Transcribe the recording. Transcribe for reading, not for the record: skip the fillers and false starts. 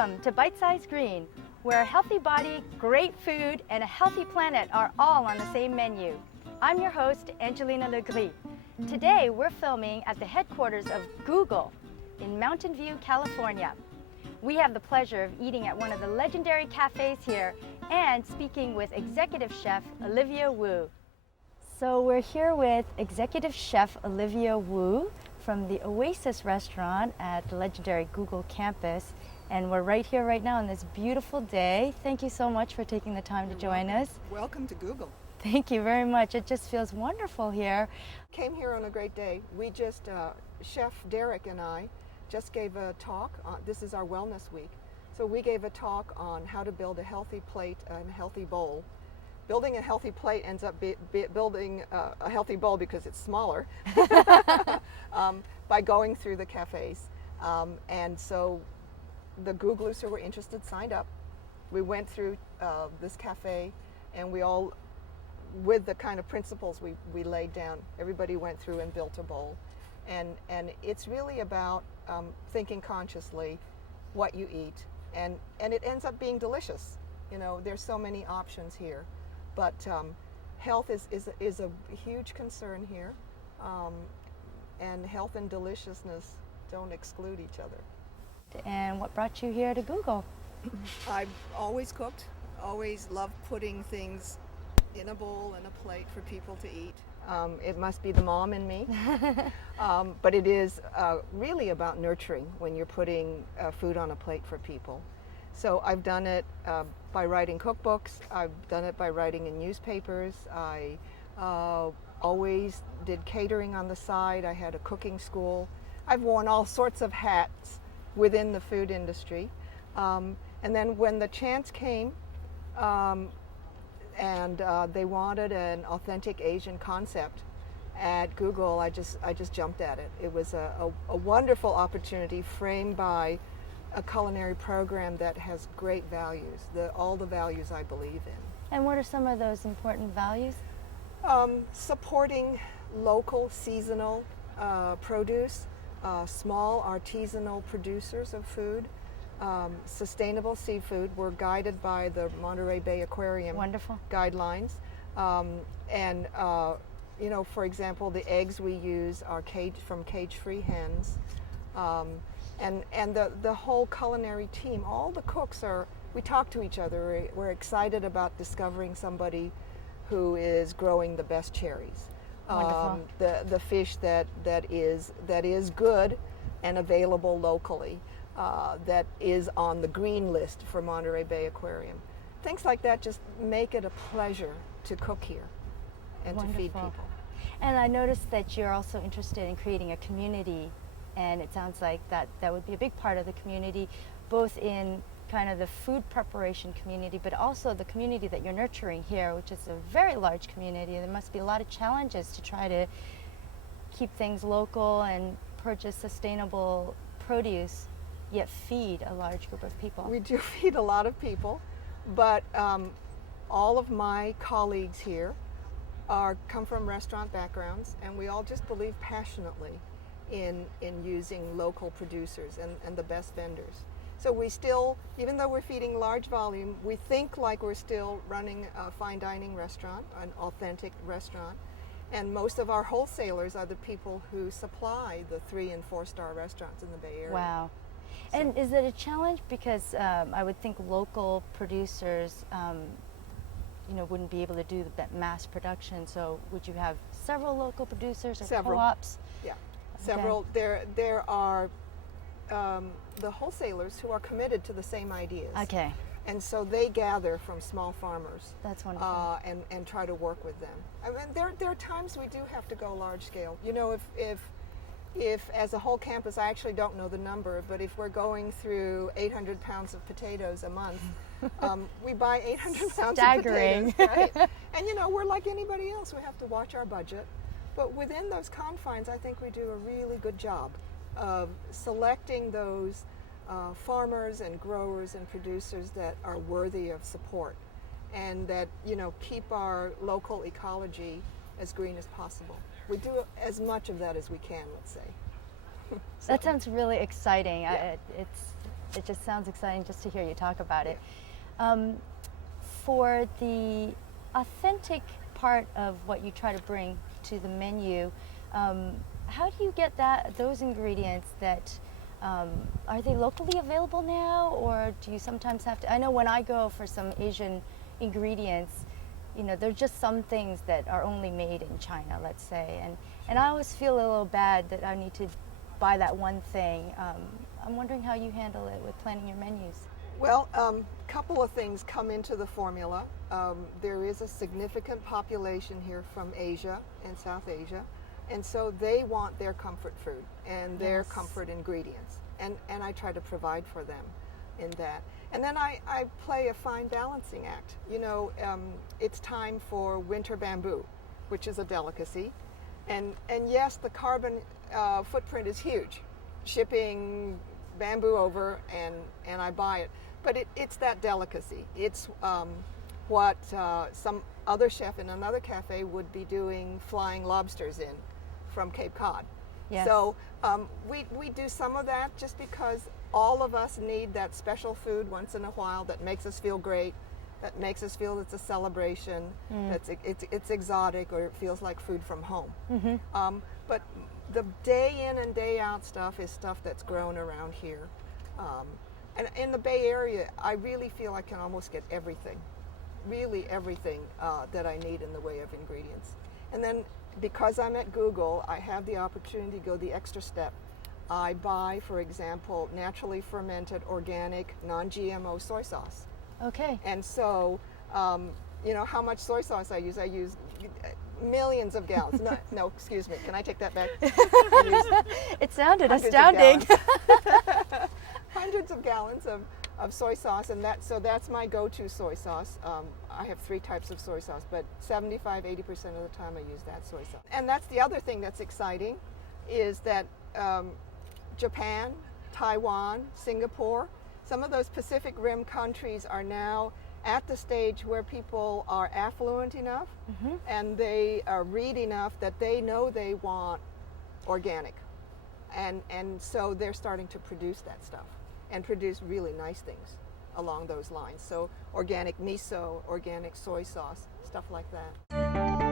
Welcome to Bite Size Green, where a healthy body, great food, and a healthy planet are all on the same menu. I'm your host, Angelina LeGrix. Today, we're filming at the headquarters of Google in Mountain View, California. We have the pleasure of eating at one of the legendary cafes here and speaking with Executive Chef Olivia Wu. So we're here with Executive Chef Olivia Wu from the Oasis restaurant at the legendary Google campus. And we're right here right now on this beautiful day. Thank you so much for taking the time to join us. Welcome to Google. Thank you very much. It just feels wonderful here. Came here on a great day. We just, Chef Derek and I just gave a talk. This is our wellness week. So we gave a talk on how to build a healthy plate and a healthy bowl. Building a healthy plate ends up building a healthy bowl because it's smaller by going through the cafes. And so the Googlers who were interested signed up. We went through this cafe, and we all, with the kind of principles we laid down, everybody went through and built a bowl. And it's really about thinking consciously what you eat, and it ends up being delicious. You know, there's so many options here, but health is a huge concern here, and health and deliciousness don't exclude each other. And what brought you here to Google? I've always cooked, always loved putting things in a bowl and a plate for people to eat. It must be the mom in me, but it is really about nurturing when you're putting food on a plate for people. So I've done it by writing cookbooks. I've done it by writing in newspapers. I always did catering on the side. I had a cooking school. I've worn all sorts of hats within the food industry. And then when the chance came, and they wanted an authentic Asian concept at Google, I just jumped at it. It was a wonderful opportunity framed by a culinary program that has great values, all the values I believe in. And what are some of those important values? Supporting local, seasonal produce, small artisanal producers of food, sustainable seafood. We're guided by the Monterey Bay Aquarium Wonderful. guidelines. And you know, for example, the eggs we use are from cage-free hens. And the whole culinary team, all the cooks we talk to each other. We're excited about discovering somebody who is growing the best cherries. The fish that is good and available locally, that is on the green list for Monterey Bay Aquarium. Things like that just make it a pleasure to cook here and Wonderful. to feed people. And I noticed that you're also interested in creating a community, and it sounds like that would be a big part of the community, both in kind of the food preparation community, but also the community that you're nurturing here, which is a very large community. There must be a lot of challenges to try to keep things local and purchase sustainable produce, yet feed a large group of people. We do feed a lot of people, but all of my colleagues here come from restaurant backgrounds, and we all just believe passionately in using local producers and the best vendors. So we still, even though we're feeding large volume, we think like we're still running a fine dining restaurant, an authentic restaurant. And most of our wholesalers are the people who supply the 3- and 4-star restaurants in the Bay Area. Wow. And is it a challenge? Because I would think local producers wouldn't be able to do the mass production. So would you have several local producers or co-ops? Yeah, several. Okay. There are the wholesalers who are committed to the same ideas. Okay. And so they gather from small farmers. That's wonderful. And try to work with them. I mean, there are times we do have to go large scale. You know, if as a whole campus, I actually don't know the number, but if we're going through 800 pounds of potatoes a month, we buy 800 pounds Staggering. of potatoes, right? And you know, we're like anybody else. We have to watch our budget. But within those confines, I think we do a really good job of selecting those farmers and growers and producers that are worthy of support, and that, you know, keep our local ecology as green as possible. We do as much of that as we can, let's say. That sounds really exciting. Yeah. It just sounds exciting just to hear you talk about it. For the authentic part of what you try to bring to the menu, how do you get those ingredients that are they locally available now, or do you sometimes have to? I know when I go for some Asian ingredients, you know, there's just some things that are only made in China, let's say, and I always feel a little bad that I need to buy that one thing. I'm wondering how you handle it with planning your menus. Well, couple of things come into the formula. There is a significant population here from Asia and South Asia, and so they want their comfort food and their comfort ingredients, and I try to provide for them in that. And then I play a fine balancing act. You know, it's time for winter bamboo, which is a delicacy, and yes, the carbon footprint is huge, shipping bamboo over, and I buy it. But it's that delicacy. It's what some other chef in another cafe would be doing flying lobsters in from Cape Cod. Yes. So we do some of that just because all of us need that special food once in a while that makes us feel great, that makes us feel it's a celebration, that's it's exotic, or it feels like food from home. But the day in and day out stuff is stuff that's grown around here. And in the Bay Area, I really feel I can almost get everything, really everything that I need in the way of ingredients. And then because I'm at Google, I have the opportunity to go the extra step. I buy, for example, naturally fermented, organic, non-GMO soy sauce. Okay. And so, you know, how much soy sauce I use? I use millions of gallons. No, excuse me. Can I take that back? It sounded astounding. Hundreds of gallons of soy sauce, and that's my go-to soy sauce. I have 3 types of soy sauce, but 75-80% of the time I use that soy sauce. And that's the other thing that's exciting, is that Japan, Taiwan, Singapore, some of those Pacific Rim countries are now at the stage where people are affluent enough and they read enough that they know they want organic. And so they're starting to produce that stuff and produce really nice things along those lines. So organic miso, organic soy sauce, stuff like that.